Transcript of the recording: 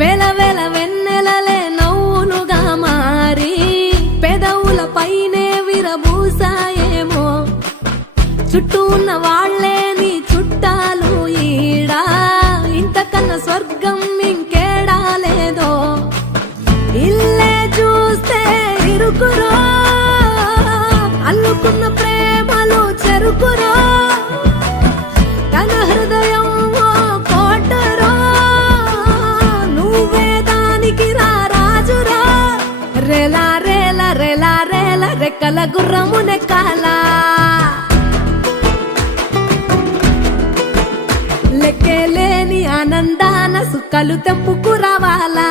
వేల వేల వెన్నెలలే నవ్వులుగా మారి పెదవుల పైనే విరబూసాయేమో. చుట్టూ ఉన్న వాళ్లే నీ చుట్టాలు ఈడా, ఇంతకన్నా స్వర్గం ఇంకేడా లేదో. ఇల్లే చూస్తే ఇరుకురో, అల్లుకున్న ప్రేమలు చెరుకురో, తన హృదయం ఓ కోటరో, నువ్వే దానికి రాజురా. రేలా రేలా రేలా రేలా రెక్కల గుర్రము నెక్కాలా, లెక్కేలేని ఆనందాన సుక్కలు తెంపుకు రావాలా.